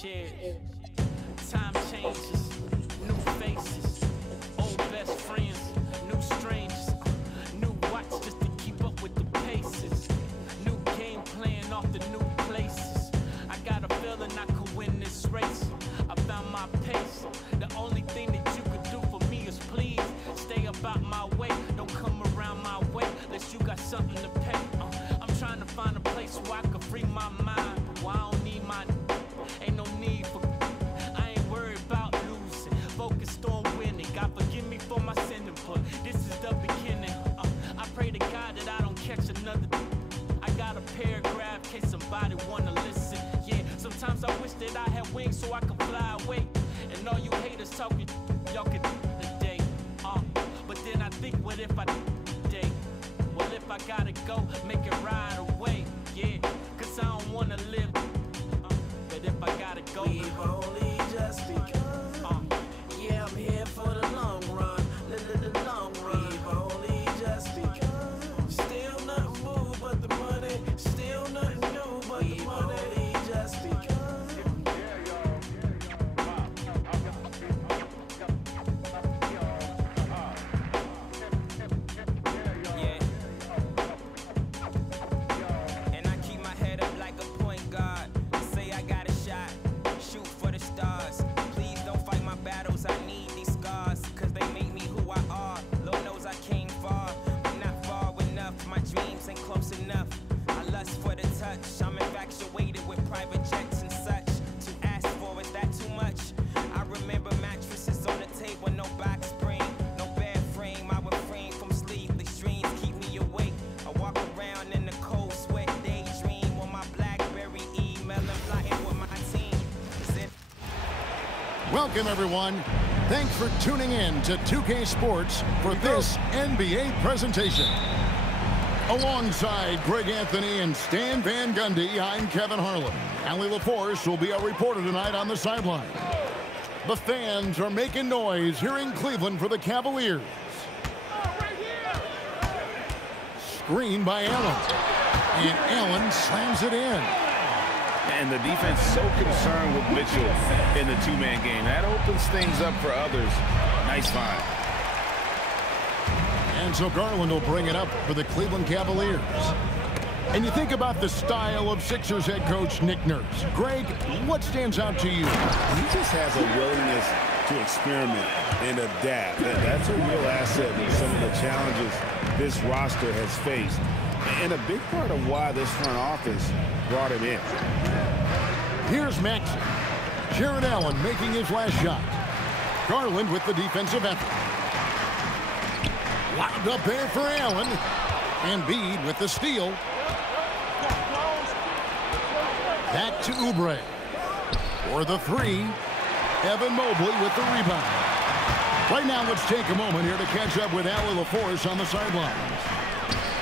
shared. Time changes, new faces, old best friends, new strangers, new watch just to keep up with the paces, new game plan off the new places. I got a feeling I could win this race. I found my pace. The only thing that you could do for me is please stay about my way. Don't come around my way unless you got something to pay. I'm trying to find a place where I can free my mind. Where I don't need my, ain't no need for. I ain't worried about losing, focused on winning. God forgive me for my sinning, but this is the beginning. I pray to God that I don't catch another. I got a paragraph in case somebody wanna listen. Yeah, sometimes I wish that I had wings so I could fly away. And all you haters talking, y'all could today. But then I think, what if I today? Well, if I gotta go, make it right away. Yeah, cause I don't wanna live. But if I gotta go, we've only just begun. Yeah, I'm here for the long run. The long run. We've only just begun. Still nothing moved but the money. Still nothing new but the money. We've only just begun. I'm infatuated with private jets and such. To ask for, is that too much? I remember mattresses on the table, no box spring, no bed frame. I refrain from sleepless dreams, keep me awake. I walk around in the cold sweat, daydream on my BlackBerry, emailing, plotting with my team. Welcome, everyone. Thanks for tuning in to 2K Sports for this NBA presentation. Alongside Greg Anthony and Stan Van Gundy, I'm Kevin Harlan. Allie LaForce will be our reporter tonight on the sideline. The fans are making noise here in Cleveland for the Cavaliers. Screen by Allen. And Allen slams it in. And the defense so concerned with Mitchell in the two-man game. That opens things up for others. Nice find. And so Garland will bring it up for the Cleveland Cavaliers. And you think about the style of Sixers head coach Nick Nurse. Greg, what stands out to you? He just has a willingness to experiment and adapt. That's a real asset with some of the challenges this roster has faced. And a big part of why this front office brought him in. Here's Maxey. Jared Allen making his last shot. Garland with the defensive effort. Lobbed up there for Allen. Embiid with the steal. Back to Oubre. For the three. Evan Mobley with the rebound. Right now, let's take a moment here to catch up with Allie LaForce on the sidelines.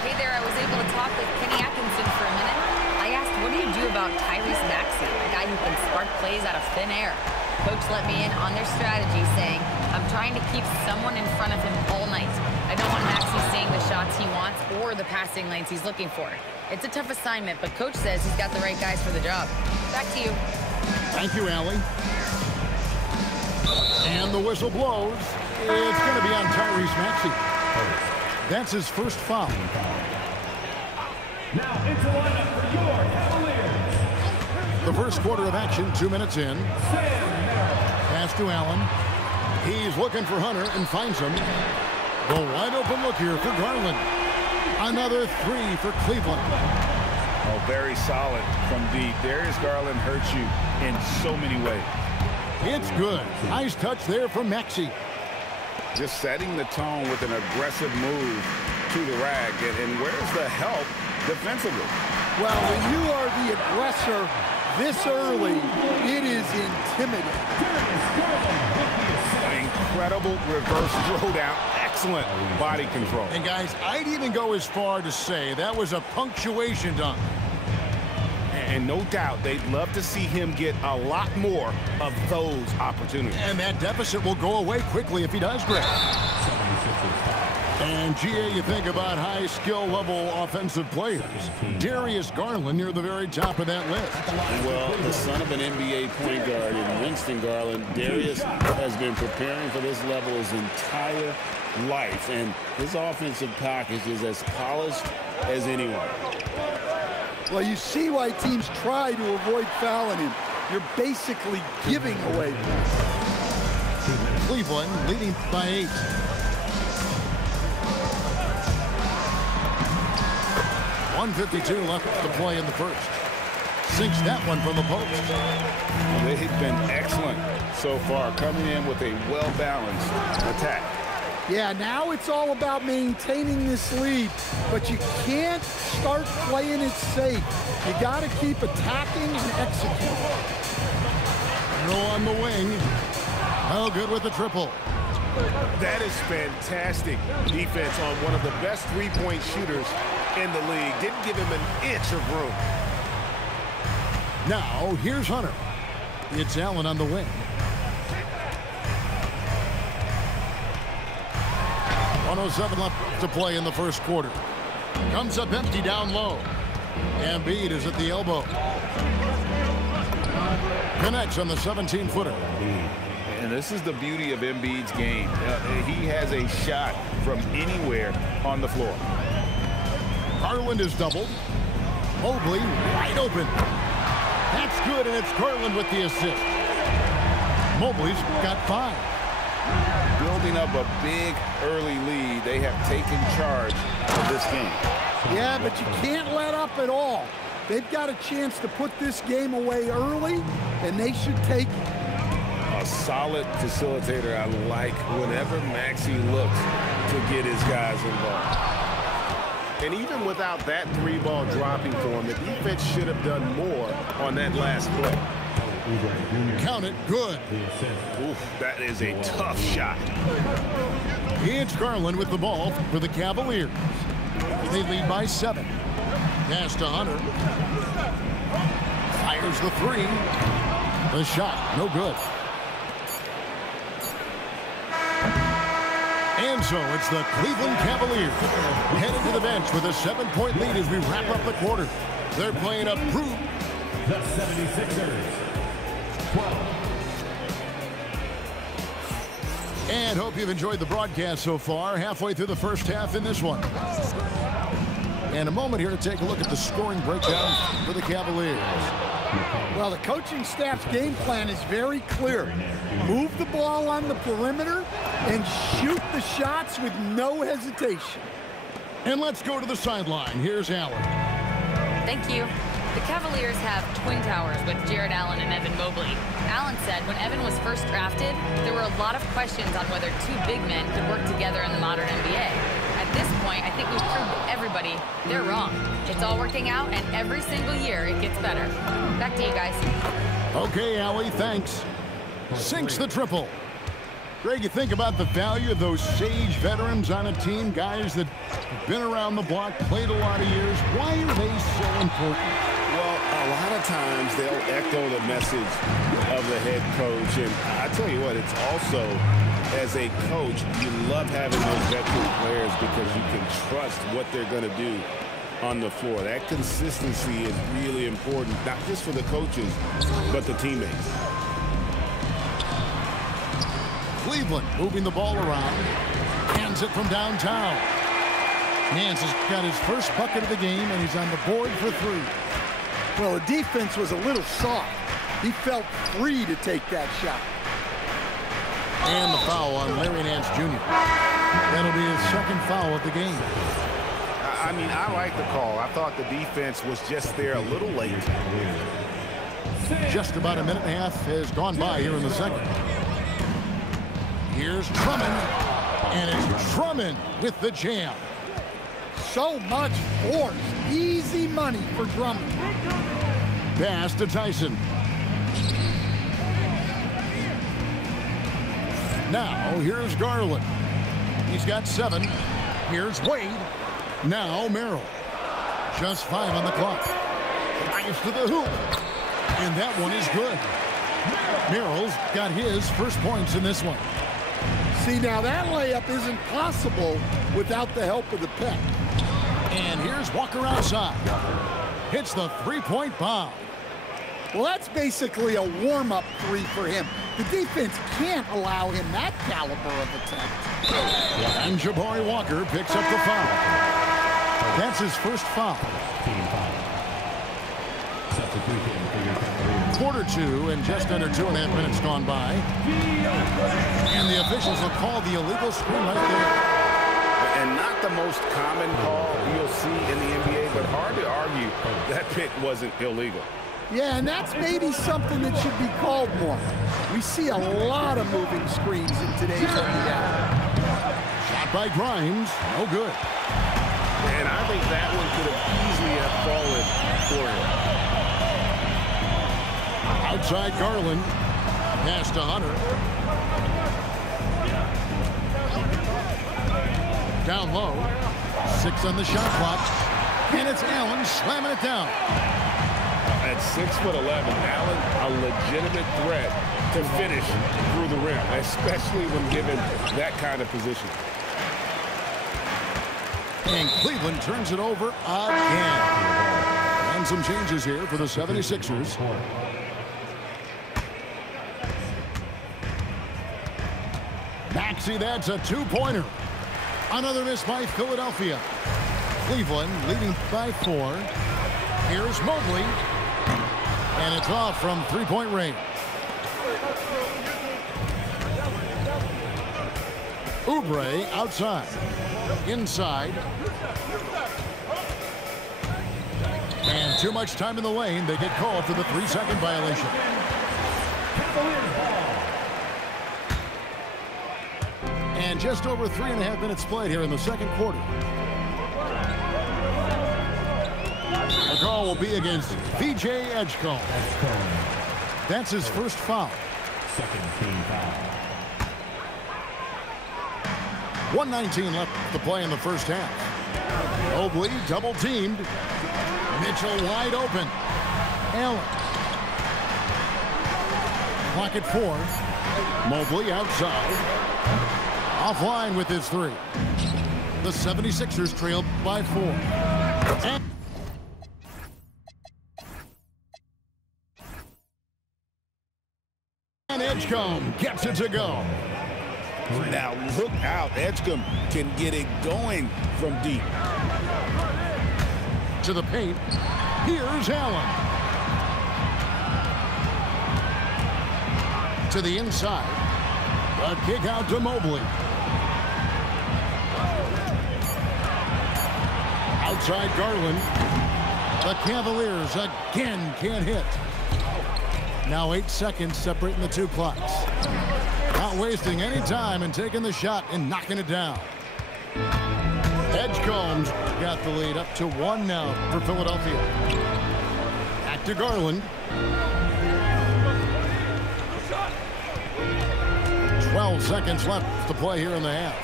Hey there, I was able to talk with Kenny Atkinson for a minute. I asked, what do you do about Tyrese Maxey, a guy who can spark plays out of thin air? Coach let me in on their strategy, saying, I'm trying to keep someone in front of him all night. I don't want Maxey seeing the shots he wants or the passing lanes he's looking for. It's a tough assignment, but Coach says he's got the right guys for the job. Back to you. Thank you, Allie. And the whistle blows. It's going to be on Tyrese Maxey. That's his first foul. Now into the lineup for your Cavaliers. The first quarter of action, 2 minutes in. Pass to Allen. He's looking for Hunter and finds him. The wide open look here for Garland. Another three for Cleveland. Oh, very solid from deep. Darius Garland hurts you in so many ways. It's good. Nice touch there from Maxey. Just setting the tone with an aggressive move to the rack. And where's the help defensively? Well, when you are the aggressor this early, it is intimidating. An incredible reverse throwdown. Excellent body control. And guys, I'd even go as far to say that was a punctuation dunk. And no doubt they'd love to see him get a lot more of those opportunities. And that deficit will go away quickly if he does, Greg. And, GA, you think about high skill level offensive players. Darius Garland near the very top of that list. Well, the son of an NBA point guard in Winston Garland, Darius has been preparing for this level his entire life, and his offensive package is as polished as anyone. Well, you see why teams try to avoid fouling him. You're basically giving away points. Cleveland leading by 8. .152 left to play in the first. Sinks that one from the post. Well, they've been excellent so far, coming in with a well-balanced attack. Yeah, now it's all about maintaining this lead, but you can't start playing it safe. You got to keep attacking and executing. No on the wing. Oh, good with the triple. That is fantastic defense on one of the best three-point shooters in the league. Didn't give him an inch of room. Now, here's Hunter. It's Allen on the wing. .107 left to play in the first quarter. Comes up empty down low. Embiid is at the elbow. Connects on the 17-footer. And this is the beauty of Embiid's game. He has a shot from anywhere on the floor. Garland is doubled. Mobley wide open. That's good, and it's Garland with the assist. Mobley's got 5. Building up a big early lead, they have taken charge of this game. Yeah, but you can't let up at all. They've got a chance to put this game away early, and they should take it. A solid facilitator. I like whenever Maxey looks to get his guys involved. And even without that 3-ball dropping for him, the defense should have done more on that last play. Count it, good. Oof, that is a tough shot. It's Garland with the ball for the Cavaliers. They lead by 7. Pass to Hunter. Fires the 3. The shot, no good. And so it's the Cleveland Cavaliers headed to the bench with a 7-point lead as we wrap up the quarter. They're playing up proof. The 76ers.Play. And hope you've enjoyed the broadcast so far. Halfway through the first half in this one. And a moment here to take a look at the scoring breakdown for the Cavaliers. Well, the coaching staff's game plan is very clear. Move the ball on the perimeter and shoot the shots with no hesitation. And let's go to the sideline. Here's Allen. Thank you. The Cavaliers have twin towers with Jared Allen and Evan Mobley. Allen said when Evan was first drafted, there were a lot of questions on whether 2 big men could work together in the modern NBA. At this point, I think we've proved to everybody they're wrong. It's all working out, and every single year it gets better. Back to you guys. Okay, Allie, thanks. Sinks the triple. Greg, you think about the value of those sage veterans on a team, guys that have been around the block, played a lot of years. Why are they so important? Well, a lot of times they'll echo the message of the head coach. And I tell you what, it's also, as a coach, you love having those veteran players because you can trust what they're going to do on the floor. That consistency is really important, not just for the coaches, but the teammates. Cleveland moving the ball around. Hands it from downtown. Nance has got his first bucket of the game, and he's on the board for 3. Well, the defense was a little soft. He felt free to take that shot. And the foul on Larry Nance Jr. That'll be his second foul of the game. I mean, I like the call. I thought the defense was just there a little late. Just about a minute and a half has gone by here in the second. Here's Drummond, and it's Drummond with the jam. So much force. Easy money for Drummond. Pass to Tyson. Now, here's Garland. He's got 7. Here's Wade. Now, Merrill. Just 5 on the clock. Drives to the hoop. And that one is good. Merrill's got his first points in this one. See, now that layup isn't possible without the help of the pec. And here's Walker outside. Hits the three-point bomb. Well, that's basically a warm-up three for him. The defense can't allow him that caliber of attempt. And Jabari Walker picks up the foul. That's his first foul. Quarter two and just under 2.5 minutes gone by. And the officials will call the illegal screen right there. And not the most common call you'll see in the NBA, but hard to argue that pick wasn't illegal. Yeah, and that's maybe something that should be called more. We see a lot of moving screens in today's NBA. Shot by Grimes, no good. And I think that one could have easily have fallen for him. Outside Garland, pass to Hunter. Down low, 6 on the shot clock, and it's Allen slamming it down. At 6'11", Allen, a legitimate threat to finish through the rim, especially when given that kind of position. And Cleveland turns it over again. And some changes here for the 76ers. Maxey, that's a two-pointer. Another miss by Philadelphia. Cleveland leading by 4. Here's Mobley. And it's off from three-point range. Oubre outside. Inside. And too much time in the lane. They get called for the 3-second violation. And just over 3.5 minutes played here in the second quarter. The call will be against VJ Edgecombe. That's his first foul. Second team foul. 1:19 left to play in the first half. Mobley double teamed. Mitchell wide open. Allen. Clock at 4. Mobley outside. Offline with his 3. The 76ers trailed by 4. And Edgecombe gets it to go. Now look out. Edgecombe can get it going from deep. To the paint. Here's Allen. To the inside. A kick out to Mobley. Outside Garland. The Cavaliers again can't hit. Now 8 seconds separating the two clocks. Not wasting any time and taking the shot and knocking it down. Edgecombe's got the lead up to 1 now for Philadelphia. Back to Garland. 12 seconds left to play here in the half.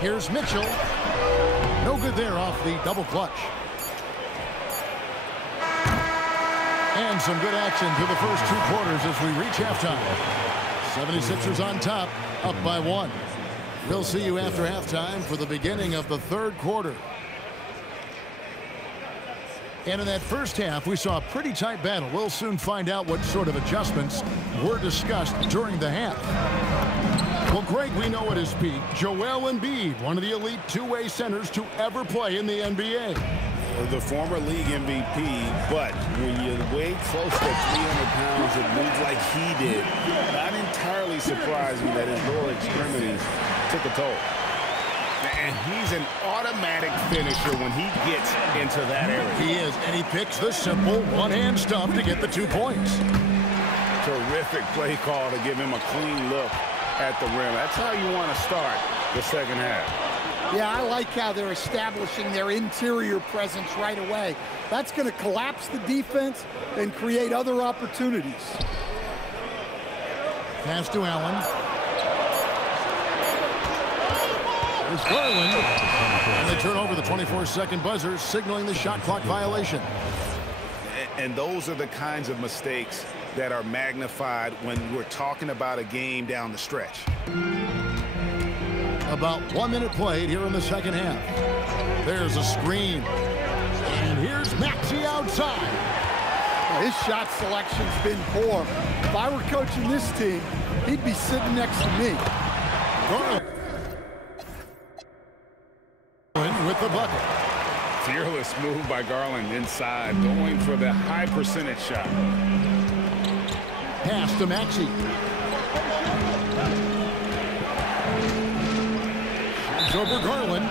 Here's Mitchell. No good there off the double clutch. And some good action through the first 2 quarters as we reach halftime. 76ers on top, up by 1. We'll see you after halftime for the beginning of the third quarter. And in that first half, we saw a pretty tight battle. We'll soon find out what sort of adjustments were discussed during the half. Well, Greg, we know at his peak, Joel Embiid, one of the elite two-way centers to ever play in the NBA. The former league MVP, but when you weigh close to 300 pounds and moves like he did, not entirely surprising that his lower extremities took a toll. And he's an automatic finisher when he gets into that area. He is, and he picks the simple one-hand stuff to get the 2 points. Terrific play call to give him a clean look at the rim. That's how you want to start the second half. Yeah, I like how they're establishing their interior presence right away. That's going to collapse the defense and create other opportunities. Pass to Allen. There's Garland. And they turn over the 24-second buzzer, signaling the shot clock violation. And those are the kinds of mistakes that are magnified when we're talking about a game down the stretch. About 1 minute played here in the second half. There's a screen. And here's Maxey outside. Well, his shot selection's been poor. If I were coaching this team, he'd be sitting next to me. Garland with the bucket. Fearless move by Garland inside, going for the high percentage shot. Pass to Maxey. Shoots over Garland.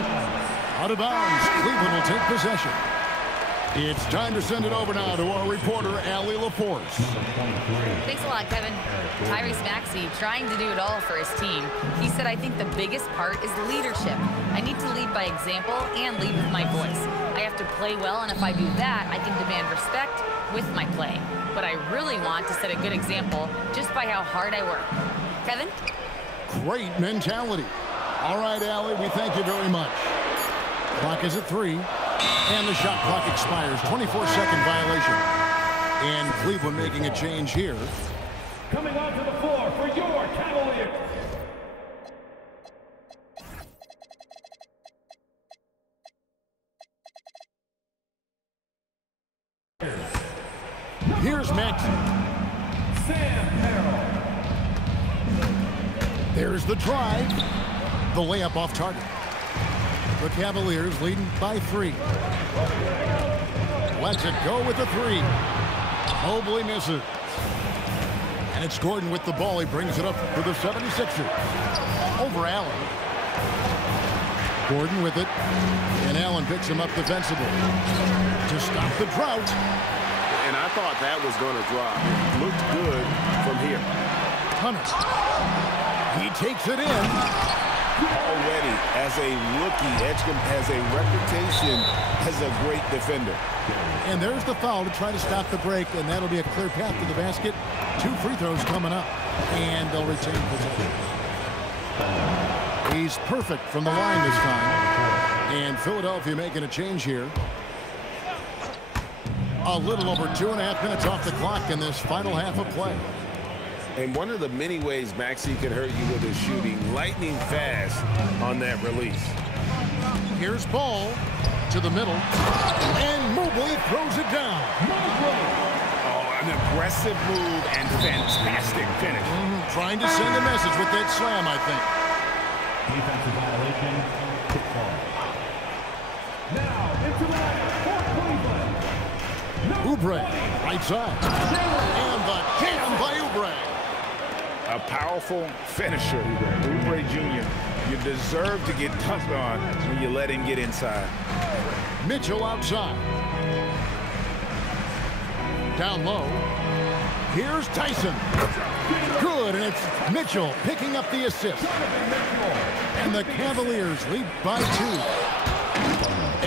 Out of bounds. Cleveland will take possession. It's time to send it over now to our reporter, Allie LaForce. Thanks a lot, Kevin. Tyrese Maxey trying to do it all for his team. He said, I think the biggest part is leadership. I need to lead by example and lead with my voice. I have to play well, and if I do that, I can demand respect with my play. But I really want to set a good example just by how hard I work. Kevin? Great mentality. All right, Allie, we thank you very much. Clock is at 3. And the shot clock expires. 24-second violation. And Cleveland making a change here. Coming onto the floor for your Cavaliers. Here's Maxey. Sam Merrill. There's the drive. The layup off target. The Cavaliers leading by 3. Lets it go with the 3. Mobley misses. And it's Gordon with the ball. He brings it up for the 76ers. Over Allen. Gordon with it. And Allen picks him up defensively. To stop the drought. And I thought that was going to drop. Looked good from here. Hunter. He takes it in. Already, as a rookie, Edgecombe has a reputation as a great defender. And there's the foul to try to stop the break, and that'll be a clear path to the basket. 2 free throws coming up, and they'll retain possession. He's perfect from the line this time. And Philadelphia making a change here. A little over 2.5 minutes off the clock in this final half of play. And one of the many ways Maxey can hurt you with his shooting, lightning fast on that release. Here's Ball to the middle, and Mobley throws it down. Oh, an aggressive move and fantastic finish. Trying to send a message with that slam, I think. Defensive violation. Football. Now into the lineup for Cleveland. Oubre, right side. And the jam by Oubre. A powerful finisher, Oubre Jr. You deserve to get dunked on when you let him get inside. Mitchell outside. Down low. Here's Tyson. Good, and it's Mitchell picking up the assist. And the Cavaliers lead by 2.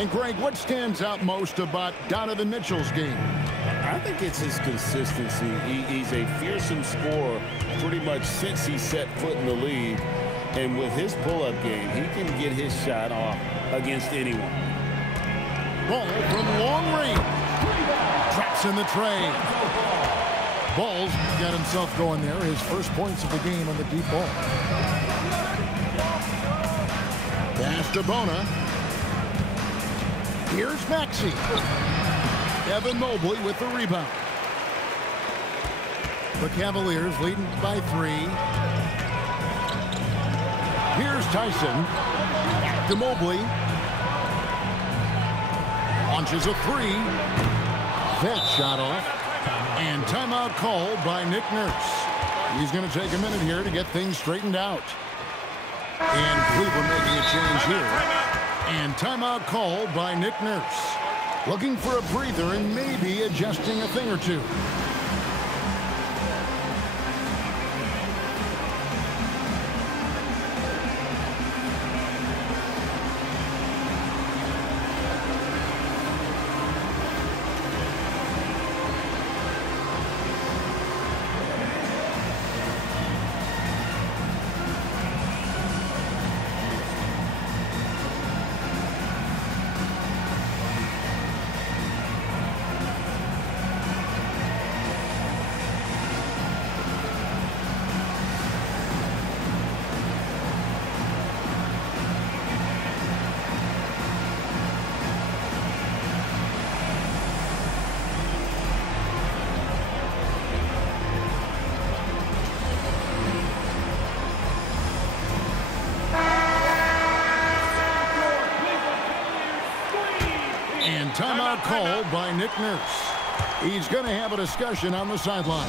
And Greg, what stands out most about Donovan Mitchell's game? I think it's his consistency. He's a fearsome scorer pretty much since he set foot in the league. And with his pull-up game, he can get his shot off against anyone. Ball from long range. Traps in the tray. Ball's got himself going there. His first points of the game on the deep ball. Pass to Bona. Here's Maxey. Evan Mobley with the rebound. The Cavaliers leading by 3. Here's Tyson. Back to Mobley. Launches a 3. That shot off. And timeout called by Nick Nurse. He's going to take a minute here to get things straightened out. And Cleveland making a change here. And timeout called by Nick Nurse. Looking for a breather and maybe adjusting a thing or two. timeout called by Nick Nurse. He's going to have a discussion on the sideline.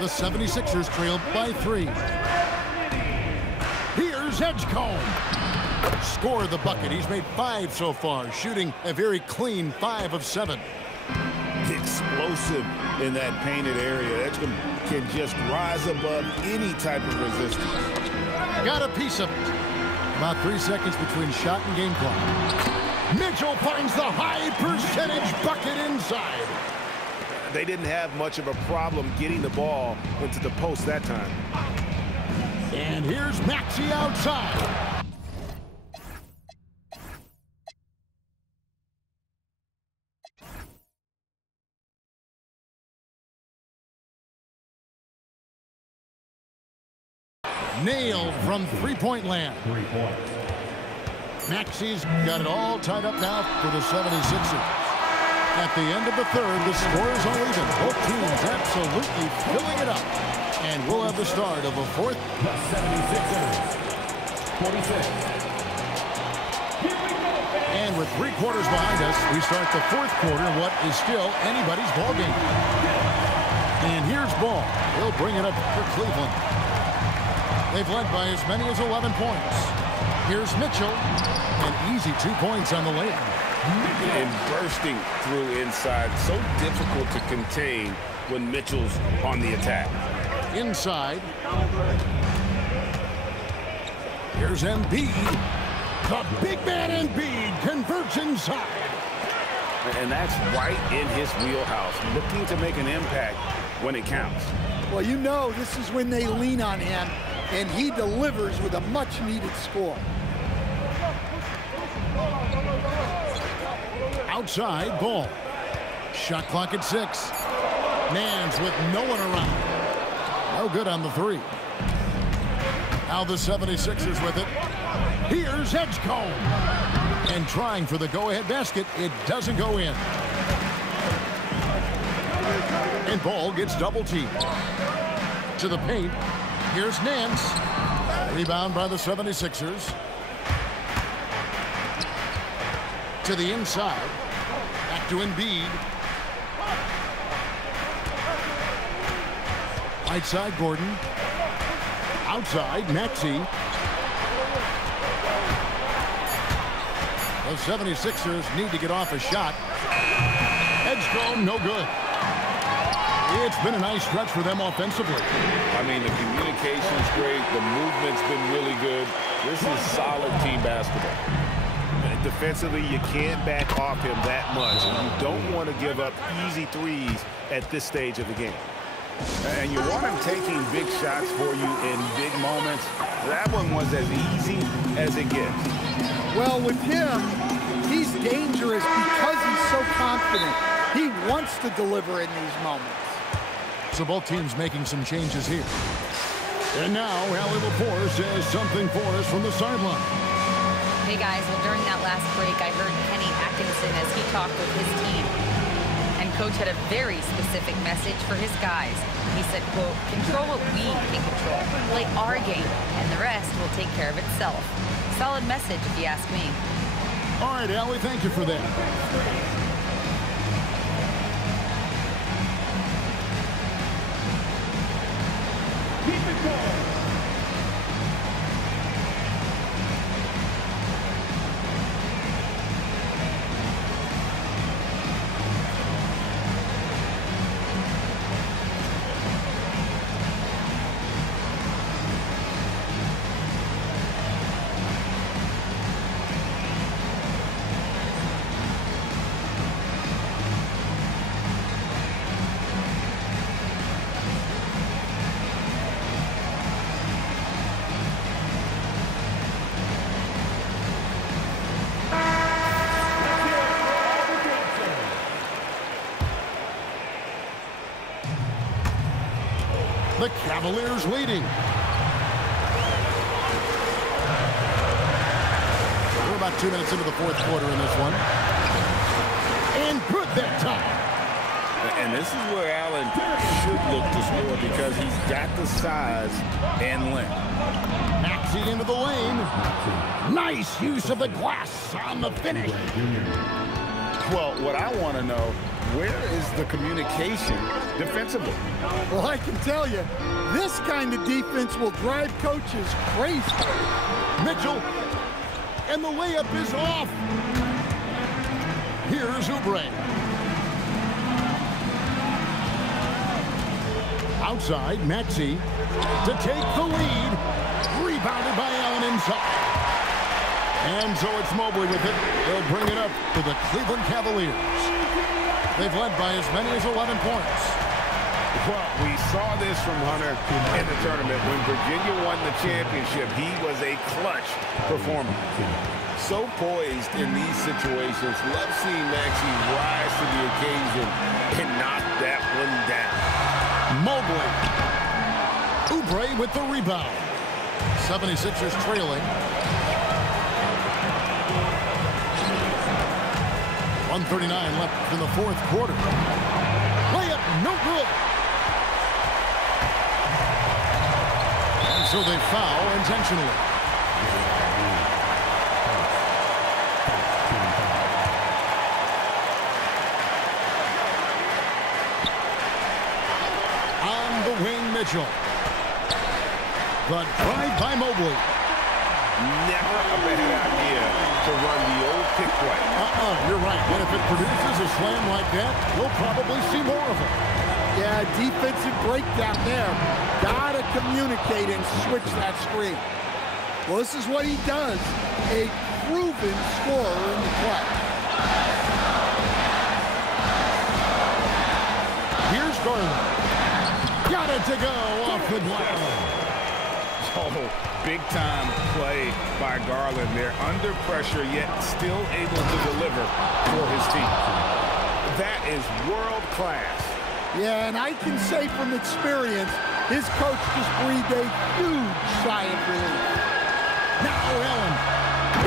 The 76ers trail by 3. Here's Edgecombe. Score the bucket. He's made 5 so far, shooting a very clean 5 of 7. Explosive in that painted area. Edgecombe can just rise above any type of resistance. Got a piece of it. About 3 seconds between shot and game clock. Mitchell finds the high percentage bucket inside. They didn't have much of a problem getting the ball into the post that time. And here's Maxey outside. Nailed from three-point land. Maxey's got it all tied up now for the 76ers. At the end of the third, the score is all even. Both teams absolutely filling it up. And we'll have the start of a fourth. The 76ers, 46. And with 3 quarters behind us, we start the fourth quarter in what is still anybody's ball game. And here's Ball. He'll bring it up for Cleveland. They've led by as many as 11 points. Here's Mitchell. An easy 2 points on the layup. And bursting through inside. So difficult to contain when Mitchell's on the attack. Inside. Here's Embiid. The big man Embiid converts inside. And that's right in his wheelhouse. Looking to make an impact when it counts. Well, you know this is when they lean on him, and he delivers with a much-needed score. Outside, Ball. Shot clock at 6. Nance with no one around. No good on the 3. Now the 76ers with it. Here's Edgecombe. And trying for the go-ahead basket. It doesn't go in. And Ball gets double-teamed. To the paint. Here's Nance. Rebound by the 76ers. To the inside. Back to Embiid. Right side, Gordon. Outside, Maxey. The 76ers need to get off a shot. Edgecombe, no good. It's been a nice stretch for them offensively. I mean, the communication's great. The movement's been really good. This is solid team basketball. Defensively, you can't back off him that much. You don't want to give up easy threes at this stage of the game. And you want him taking big shots for you in big moments. That one was as easy as it gets. Well, with him, he's dangerous because he's so confident. He wants to deliver in these moments. So both teams making some changes here. And now, Allie LaForce says something for us from the sideline. Hey guys, well during that last break I heard Kenny Atkinson as he talked with his team. And Coach had a very specific message for his guys. He said, quote, control what we can control, play our game, and the rest will take care of itself. Solid message if you ask me. All right, Allie, thank you for that. The Cavaliers leading. We're about 2 minutes into the fourth quarter in this one. And good that time. And this is where Allen should look to score because he's got the size and length. Maxey into the lane. Nice use of the glass on the finish. Well, what I want to know, where is the communication defensively? Well, I can tell you, this kind of defense will drive coaches crazy. Mitchell, and the layup is off. Here's Oubre. Outside, Maxey to take the lead. Rebounded by Allen inside. And so it's Mobley with it. They'll bring it up to the Cleveland Cavaliers. They've led by as many as 11 points. Well, we saw this from Hunter in the tournament. When Virginia won the championship, he was a clutch performer. So poised in these situations. Love seeing Maxey rise to the occasion and knock that one down. Mobley. Oubre with the rebound. 76ers trailing. 1:39 left in the fourth quarter. Layup, no good. And so they foul intentionally. On the wing, Mitchell. The drive by Mobley. Never a bad idea to run the old pick play. You're right. And if it produces a slam like that, we'll probably see more of it. Yeah, defensive breakdown there. Gotta communicate and switch that screen. Well, this is what he does. A proven scorer in the clutch. Here's Garland. Got it to go off the glass. Oh, big-time play by Garland. They're under pressure, yet still able to deliver for his team. That is world-class. Yeah, and I can say from experience, his coach just breathed a huge sigh of relief. Now Allen,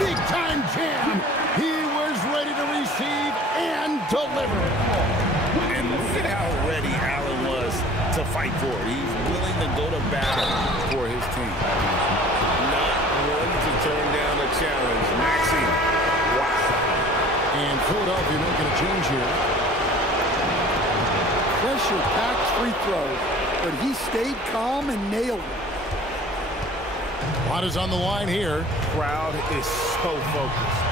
big-time jam. He was ready to receive and deliver. And look at how ready Allen was to fight for it. He's willing to go to battle for his team. Not one to turn down a challenge. Maxey. Wow. And Philadelphia making a change here. Pressure-packed free throws, but he stayed calm and nailed it. A lot is on the line here. Crowd is so focused.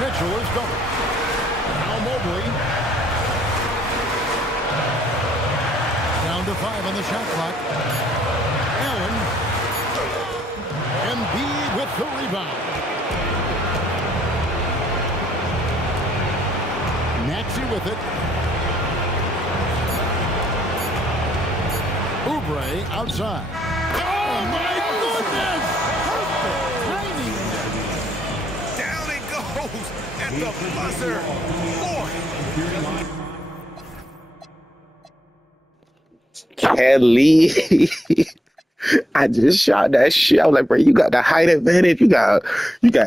Mitchell is going. Now Mobley. Down to 5 on the shot clock. Allen. Embiid with the rebound. Maxey with it. Oubre outside. Oh, my goodness! Perfect timing. Down it goes at the buzzer. Kelly. I just shot that shit. I was like, bro, you got the height advantage. You got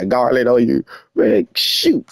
Garland on you. Man, shoot.